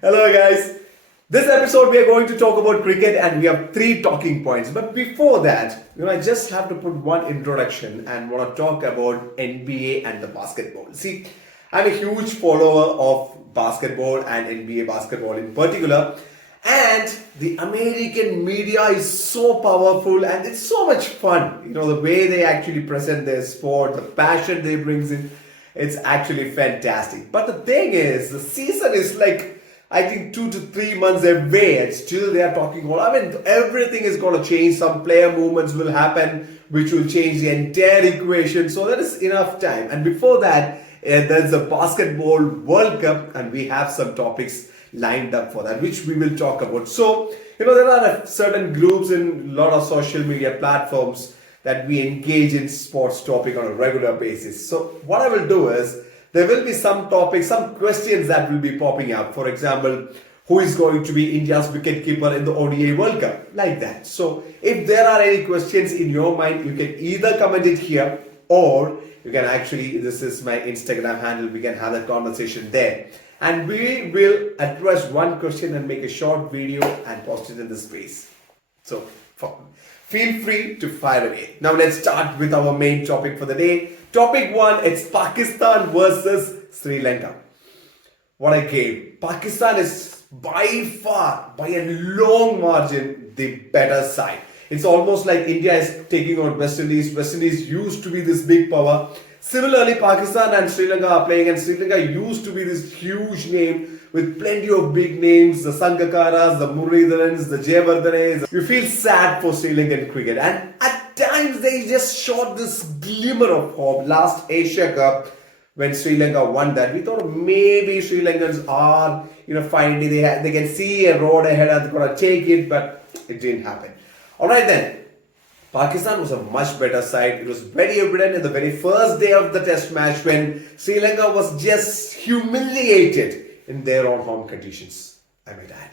Hello, guys. This episode we are going to talk about cricket and we have three talking points. But before that, I just have to put one introduction and want to talk about NBA and the basketball. See, I'm a huge follower of basketball and NBA basketball in particular. And the American media is so powerful and it's so much fun. The way they actually present their sport, the passion they brings in, it's actually fantastic. But the thing is, the season is like, I think 2 to 3 months away and still they are talking about, everything is going to change. Some player movements will happen, which will change the entire equation. So that is enough time. And before that, there's a basketball World Cup and we have some topics lined up for that, which we will talk about. So, there are certain groups in a lot of social media platforms that we engage in sports topic on a regular basis. So what I will do is, there will be some topics, some questions that will be popping up. For example, who is going to be India's wicketkeeper in the ODI World Cup? Like that. So if there are any questions in your mind, you can either comment it here or you can actually, this is my Instagram handle, we can have that conversation there. And we will address one question and make a short video and post it in the space. So feel free to fire away. Now let's start with our main topic for the day. Topic 1, it's Pakistan versus Sri Lanka. What a game. Pakistan is by far, by a long margin, the better side. It's almost like India is taking on West Indies. West Indies used to be this big power. Similarly, Pakistan and Sri Lanka are playing, and Sri Lanka used to be this huge name with plenty of big names, the Sangakaras, the Muralidharans, the Jayawardenes. You feel sad for Sri Lankan cricket, and at times they just shot this glimmer of hope. Last Asia Cup, when Sri Lanka won that, we thought maybe Sri Lankans are, finally they can see a road ahead and they're gonna take it, but it didn't happen. All right then. Pakistan was a much better side. It was very evident in the very first day of the test match when Sri Lanka was just humiliated in their own home conditions, I may add.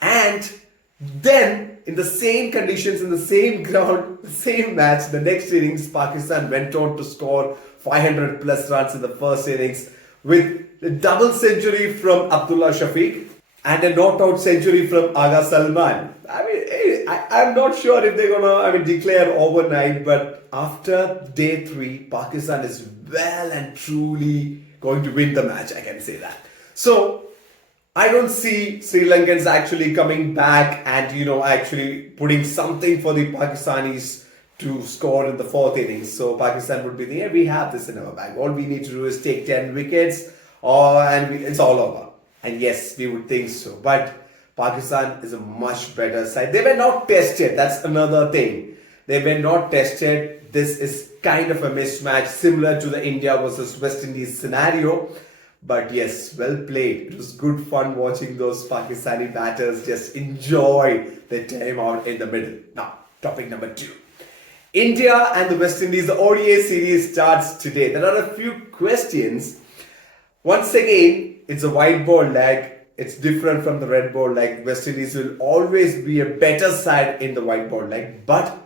And then, in the same conditions, in the same ground, the same match, the next innings, Pakistan went on to score 500 plus runs in the first innings with a double century from Abdullah Shafiq and a not-out century from Aga Salman. I'm not sure if they're gonna, declare overnight, but after day 3, Pakistan is well and truly going to win the match. I can say that. So I don't see Sri Lankans actually coming back and actually putting something for the Pakistanis to score in the 4th innings. So Pakistan would be there. We have this in our bag. All we need to do is take 10 wickets, it's all over. And yes, we would think so. But Pakistan is a much better side. They were not tested. That's another thing. They were not tested. This is kind of a mismatch similar to the India versus West Indies scenario. But yes, well played. It was good fun watching those Pakistani batters just enjoy their time out in the middle. Now, topic number 2. India and the West Indies, the ODI series starts today. There are a few questions. Once again, it's a white ball leg. It's different from the red ball leg. West Indies will always be a better side in the white ball leg, but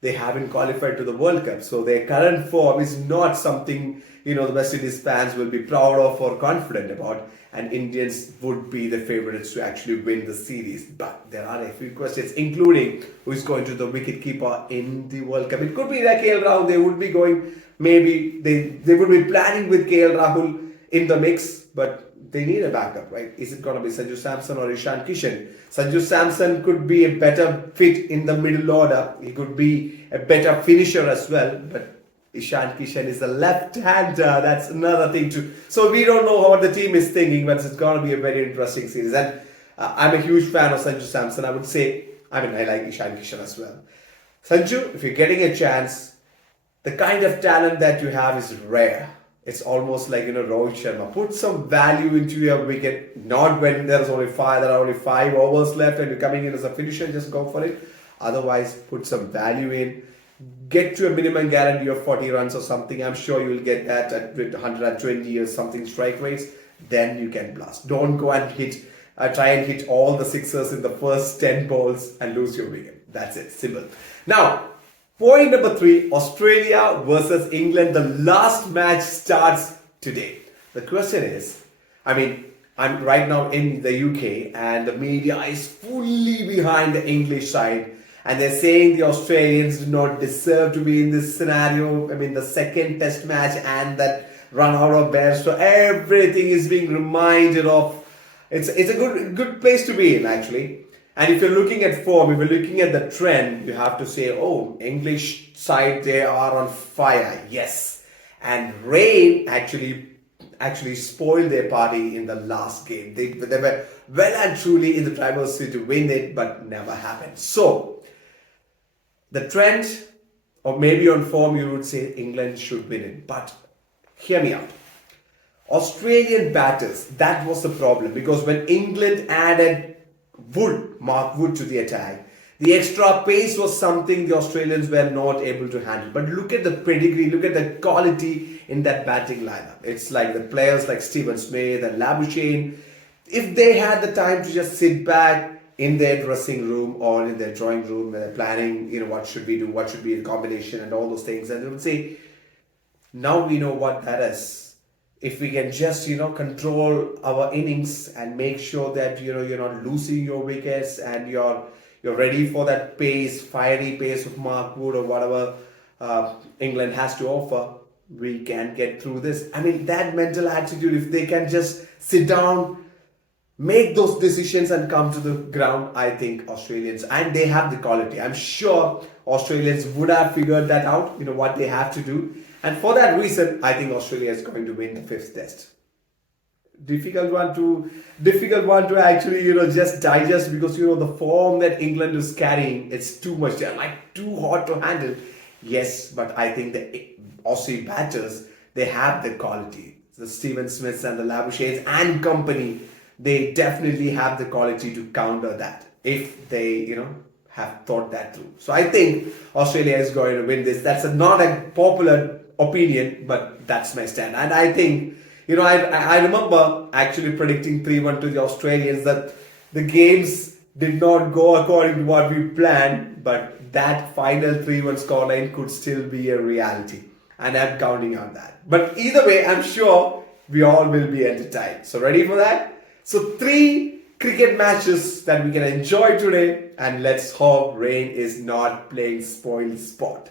they haven't qualified to the World Cup. So their current form is not something, the West Indies fans will be proud of or confident about. And Indians would be the favorites to actually win the series. But there are a few questions, including who is going to the wicketkeeper in the World Cup. It could be like KL Rahul. They would be going, maybe they would be planning with KL Rahul in the mix, but they need a backup, right? Is it going to be Sanju Samson or Ishan Kishan? Sanju Samson could be a better fit in the middle order. He could be a better finisher as well. But Ishan Kishan is a left-hander. That's another thing too. So we don't know what the team is thinking, but it's going to be a very interesting series. And I'm a huge fan of Sanju Samson. I would say, I like Ishan Kishan as well. Sanju, if you're getting a chance, the kind of talent that you have is rare. It's almost like, Rohit Sharma. Put some value into your wicket, not when there are only 5 overs left and you're coming in as a finisher, just go for it. Otherwise, put some value in. Get to a minimum guarantee of 40 runs or something. I'm sure you'll get that with 120 or something strike rates. Then you can blast. Don't go and try and hit all the sixers in the first 10 balls and lose your wicket. That's it. Simple. Now, point number 3, Australia versus England. The last match starts today. The question is, I'm right now in the UK, and the media is fully behind the English side, and they're saying the Australians do not deserve to be in this scenario. I mean, the second test match and that run out of bears. So everything is being reminded of. It's a good place to be in, actually. And if you're looking at form, if you're looking at the trend, you have to say, oh, English side, they are on fire. Yes. And rain actually spoiled their party in the last game. They were well and truly in the driver's seat to win it, but never happened. So the trend, or maybe on form, you would say England should win it. But hear me out. Australian batters, that was the problem, because when England added Mark Wood to the attack, the extra pace was something the Australians were not able to handle. But look at the pedigree, look at the quality in that batting lineup. It's like the players like Stephen Smith and Labuschagne, if they had the time to just sit back in their dressing room or in their drawing room where they're planning, what should we do, what should be the combination and all those things, and they would say, now we know what that is. If we can just control our innings and make sure that you're not losing your wickets and you're ready for that fiery pace of Mark Wood or whatever England has to offer, we can get through this. I mean, that mental attitude, if they can just sit down, make those decisions and come to the ground, I think Australians, and they have the quality. I'm sure Australians would have figured that out, what they have to do. And for that reason, I think Australia is going to win the fifth test. Difficult one to actually just digest, because the form that England is carrying, it's too much. They're like too hot to handle. Yes, but I think the Aussie batters, they have the quality. The Stephen Smiths and the Labuschagnes and company, they definitely have the quality to counter that if they have thought that through. So I think Australia is going to win this. That's not a popular opinion, but that's my stand. And I think, I remember actually predicting 3-1 to the Australians, that the games did not go according to what we planned, but that final 3-1 scoreline could still be a reality. And I'm counting on that. But either way, I'm sure we all will be entertained. So ready for that? So 3 cricket matches that we can enjoy today, and let's hope rain is not playing spoil sport.